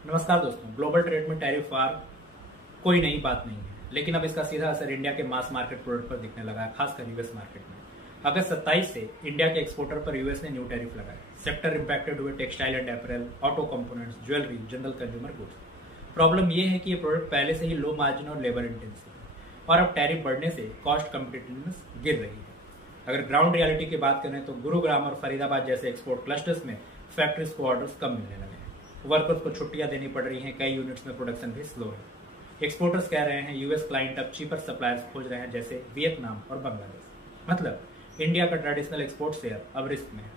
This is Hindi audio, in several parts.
नमस्कार दोस्तों, ग्लोबल ट्रेड में टैरिफ वार कोई नई बात नहीं है, लेकिन अब इसका सीधा असर इंडिया के मास मार्केट प्रोडक्ट पर दिखने लगा है, खासकर यूएस मार्केट में। अगस्त 27 से इंडिया के एक्सपोर्टर पर यूएस ने न्यू टैरिफ लगाए। सेक्टर इंपैक्टेड हुए textile and apparel, auto components, jewellery, general consumer goods. Problem यह है कि ये प्रोडक्ट पहले से ही लो मार्जिन और लेबर इंटेंसिव है और अब टैरिफ बढ़ने से कॉस्ट कम्पिटिटिवनेस गिर रही है। अगर ग्राउंड रियलिटी की बात करें तो गुरुग्राम और फरीदाबाद जैसे एक्सपोर्ट क्लस्टर्स में फैक्ट्रीज को ऑर्डर्स कम मिलने लगे हैं। वर्कर्स को छुट्टियां देनी पड़ रही हैं, कई यूनिट्स में प्रोडक्शन भी स्लो है। एक्सपोर्टर्स कह रहे हैं यूएस क्लाइंट अब चीपर सप्लायर्स खोज रहे हैं, जैसे वियतनाम और बांग्लादेश। मतलब इंडिया का ट्रेडिशनल एक्सपोर्ट शेयर अब रिस्क में है।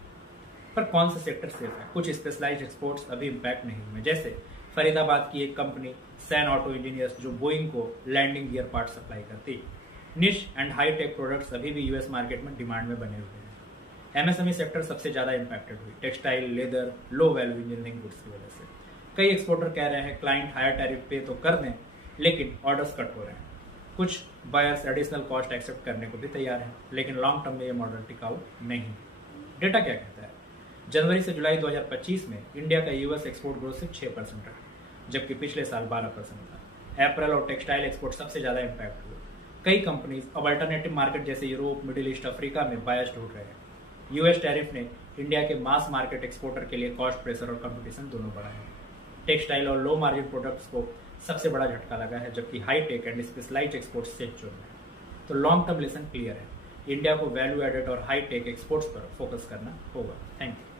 पर कौन से सेक्टर सेफ है? कुछ स्पेशलाइज्ड एक्सपोर्ट्स अभी इम्पैक्ट नहीं हुए, जैसे फरीदाबाद की एक कंपनी सैन ऑटो इंजीनियर्स जो बोइंग को लैंडिंग गियर पार्ट सप्लाई करती। निश एंड हाई टेक प्रोडक्ट्स अभी भी यूएस मार्केट में डिमांड में बने हुए हैं। एमएसएमई सेक्टर सबसे ज्यादा इंपैक्टेड हुई, textile, leather, low value engineering goods की वजह से। कई एक्सपोर्टर कह रहे हैं क्लाइंट हायर टैरिफ पे तो कर दें, लेकिन ऑर्डर्स कट हो रहे हैं। कुछ बायर्स एडिशनल कॉस्ट एक्सेप्ट करने को भी तैयार हैं, लेकिन लॉन्ग टर्म में ये मॉडल टिकाऊ नहीं है। डेटा क्या कहता है? जनवरी से जुलाई 2025 में इंडिया का यूएस एक्सपोर्ट ग्रोथ सिर्फ 6% रहा, जबकि पिछले साल 12% था। अप्रैल और टेक्सटाइल एक्सपोर्ट सबसे ज्यादा इंपैक्ट हुए। कई कंपनीज अब अल्टरनेटिव मार्केट जैसे यूरोप, मिडिल ईस्ट, अफ्रीका में बायस ढूंढ रहे हैं। यूएस टैरिफ ने इंडिया के मास मार्केट एक्सपोर्टर के लिए कॉस्ट प्रेशर और कंपटीशन दोनों बढ़ाए हैं। टेक्सटाइल और लो मार्जिन प्रोडक्ट्स को सबसे बड़ा झटका लगा है, जबकि high tech and specialised exports safe zone में है। तो लॉन्ग टर्म लेसन क्लियर है, इंडिया को वैल्यू एडेड और हाई टेक एक्सपोर्ट्स पर फोकस करना होगा। Thank you.